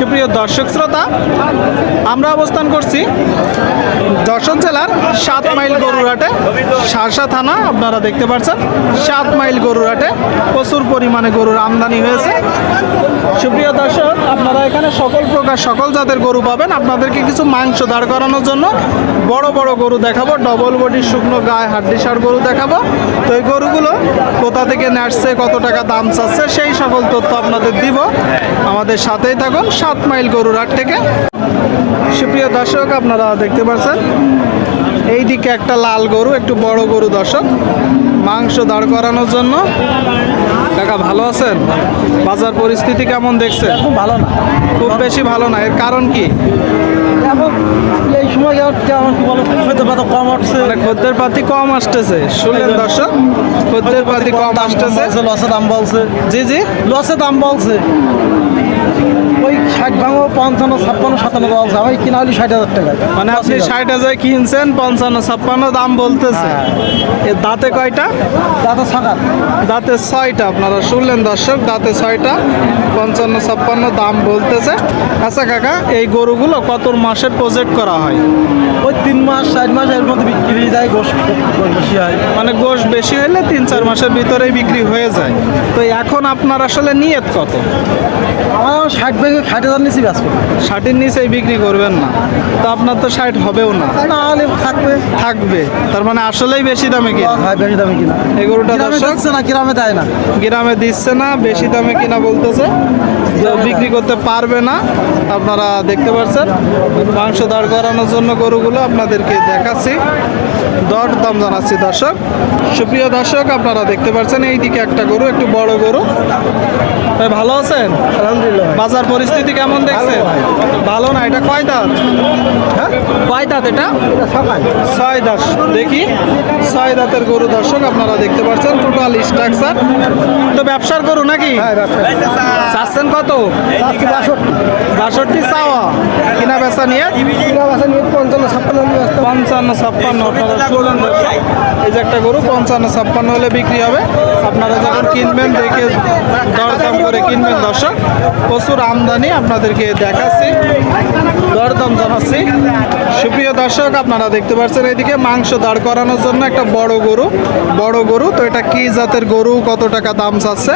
সুপ্রিয় দর্শক শ্রোতা, আমরা অবস্থান করছি যশোর জেলার 7 মাইল গরুরহাটে, শার্শা থানা। আপনারা দেখতে পাচ্ছেন 7 মাইল গরুরহাটে প্রচুর পরিমাণে গরুর আমদানি হয়েছে। সুপ্রিয় দর্শক, আপনারা এখানে সকল প্রকার সকল জাতের গরু পাবেন। আপনাদেরকে কিছু মাংস দাঁড় করানোর জন্য বড় বড় গরু দেখাবো, ডবল বডি শুকনো গায়ে হাড্ডিসার গরু দেখাবো। তো এই গরুগুলো কোথা থেকে আসছে, কত টাকা দাম চাচ্ছে, সেই সকল তথ্য আপনাদের দিব। আমাদের সাথেই থাকুন 7 মাইল গরুরহাট থেকে। সুপ্রিয় দর্শক, আপনারা দেখতে পাচ্ছেন এই দিকে একটা লাল গরু, একটু বড় গরু দর্শক, মাংস দাঁড় করানোর জন্য। কাকা ভালো আছেন? বাজার পরিস্থিতি কেমন দেখছেন? খুব ভালো না, খুব বেশি ভালো না। এর কারণ কি? এখন এই সময় কেমন কি বলো, খদ্দের পাতা কম আসছে, মানে খদ্দের পাতি কম আসতেছে। শুনলেন দর্শক, খদ্দের পাতি কম আসতেছে। লসে দাম বলছে, জি জি, লসে দাম বলছে। ওই 60 ভাঙো 55, 56, 57 বলছে। আমি কিনা হলি 60,000 টাকা। মানে আপনি 60,000 কিনছেন, 55, 56 দাম বলতেছে। এর দাঁতে কয়টা? দাদা সাকাত দাঁতে 6টা। আপনারা শুনলেন দর্শক, দাঁতে 6টা, 55, 56 দাম বলতেছে। আচ্ছা কাকা, এই গরুগুলো কত মাসের প্রজেক্ট করা হয়? ওই 3 মাস 4 মাস এর মধ্যে বিক্রি হয়ে যায়, গোশ বেশি হয়। মানে গোশ বেশি হলে 3-4 মাসের ভিতরেই বিক্রি হয়ে যায়। তো এখন আপনার আসলে নিয়ত কত? আমার 60 ভেঙে 60,000 নিচে ব্যস্ত 60-এর নিচেই বিক্রি করবেন না? তো আপনার তো 60 হবেও না। না হলে থাকবে। থাকবে, তার মানে আসলেই বেশি দামে কিনা? হয় বেশি দামে কিনা। এই গরুটা গ্রামে দর্শক যাচ্ছে না, গ্রামে দেয় না। গ্রামে দিচ্ছে না, বেশি দামে কিনা বলতেছে, তো বিক্রি করতে পারবে না। আপনারা দেখতে পাচ্ছেন মাংস দাঁড় করানোর জন্য গরুগুলো আপনাদেরকে দেখাচ্ছি, দর দাম জানাচ্ছি দর্শক। সুপ্রিয় দর্শক, আপনারা দেখতে পাচ্ছেন এইদিকে একটা গরু, একটু বড় গরু। ভাই ভালো আছেন? আলহামদুলিল্লাহ। বাজার পরিস্থিতি কেমন দেখছেন? ভালো না। এটা কয় দাঁত? হ্যাঁ, কয় দাঁত এটা? সকাল 6 দাঁত। দেখি 6 দাঁতের গরু দর্শক, আপনারা দেখতে পাচ্ছেন টোটাল স্ট্রাকচার। তো ব্যবসার গরু নাকি? হ্যাঁ, ব্যবসা। চাচ্ছেন কত? 62 চাওয়া, কিনা বেচা নিয়ে 55-56। আপনারা শুনলেন দর্শক, এই যে একটা গরু 55-56 হলে বিক্রি হবে। আপনারা যখন কিনবেন দেখে দরদাম করে কিনবেন দর্শক। প্রচুর আমদানি, আপনাদেরকে দেখাচ্ছি, দরদাম জানাচ্ছি। সুপ্রিয় দর্শক, আপনারা দেখতে পাচ্ছেন এইদিকে মাংস দাঁড় করানোর জন্য একটা বড় গরু। তো এটা কি জাতের গরু, কত টাকা দাম চাচ্ছে,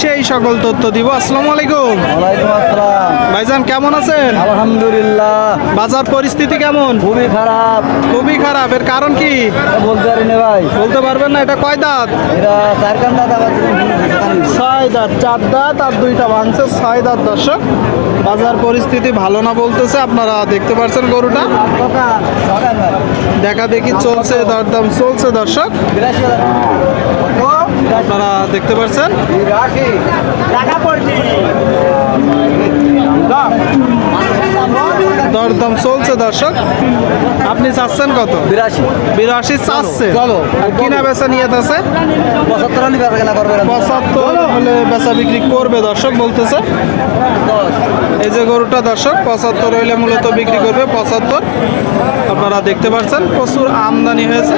সেই সকল তথ্য দিব। আসসালামু আলাইকুম ওয়ালাইকুম আসসালাম। ভাইজান, কেমন আছেন? আলহামদুলিল্লাহ। বাজার পরিস্থিতি কেমন? খুবই খারাপ। খুবই খারাপ। এর কারণ কি? বলতে পারি না ভাই। বলতে পারবেন না? এটা কয় দাঁত? এরা 4 কান্দা দাদা 6 দাঁত। 4 দাঁত আর 2টা ভাঙছে, 6 দাঁত দর্শক। বাজার পরিস্থিতি ভালো না বলতেছে। আপনারা দেখতে পাচ্ছেন গরুটা দেখা দেখি চলছে, দরদাম চলছে দর্শক। আপনারা দেখতে পাচ্ছেন দরদাম চলছে দর্শক। আপনি চাচ্ছেন কত? 82 চাচ্ছে। আর কিনা বেচা নিয়ত আছে 75 হলে বেচা বিক্রি করবে দর্শক বলতেছে। এই যে গরুটা দর্শক 75 হইলে মূলত বিক্রি করবে 75। আপনারা দেখতে পাচ্ছেন প্রচুর আমদানি হয়েছে।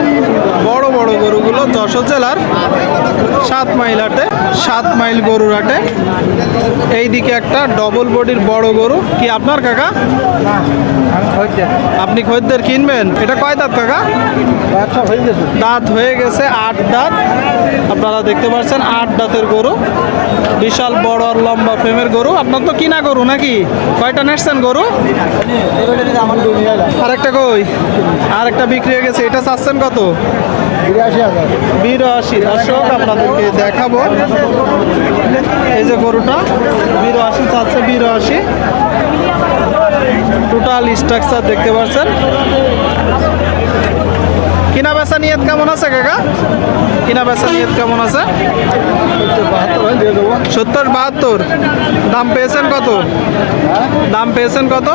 বড় বড় গরুগুলো যশোর জেলার 7 মাইল হাটে, 7 মাইল গরুর হাটে। এইদিকে একটা ডবল বডির বড় গরু। কি আপনার কাকা? আপনি খদ্দের কিনবেন? এটা কয় দাঁত কাকা? দাঁত হয়ে গেছে 8 দাঁত। আপনারা দেখতে পাচ্ছেন 8 দাঁতের গরু, বিশাল বড় আর লম্বা ফ্রেমের গরু। আপনার তো কিনা গরু নাকি? কয়টা নেসছেন গরু? আরেকটা কই? আরেকটা বিক্রি হয়ে গেছে। এটা চাচ্ছেন কত? 82। দর্শক আপনাদেরকে দেখাবো, এই যে গরুটা 82 চাচ্ছে, 82। টোটাল স্ট্রাকচার দেখতে পাচ্ছেন। কিনা বেচা নিয়ত কেমন আছে কাকা? কিনা বেচা নিয়ত কেমন আছে? 70-72। দাম পেয়েছেন কত? দাম পেয়েছেন কত?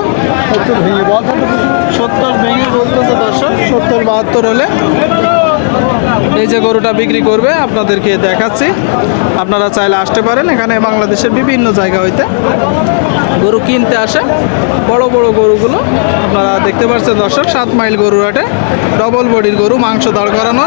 70 ভেঙে বলতেছে দর্শক। 70-72 হলে এই যে গরুটা বিক্রি করবে আপনাদেরকে দেখাচ্ছি। আপনারা চাইলে আসতে পারেন। এখানে বাংলাদেশের বিভিন্ন জায়গা হইতে গরু কিনতে আসে, বড় বড় গরুগুলো। আপনারা দেখতে পাচ্ছেন দর্শক 7 মাইল গরুর হাটে ডবল বডির গরু, মাংস দাঁড় করানো।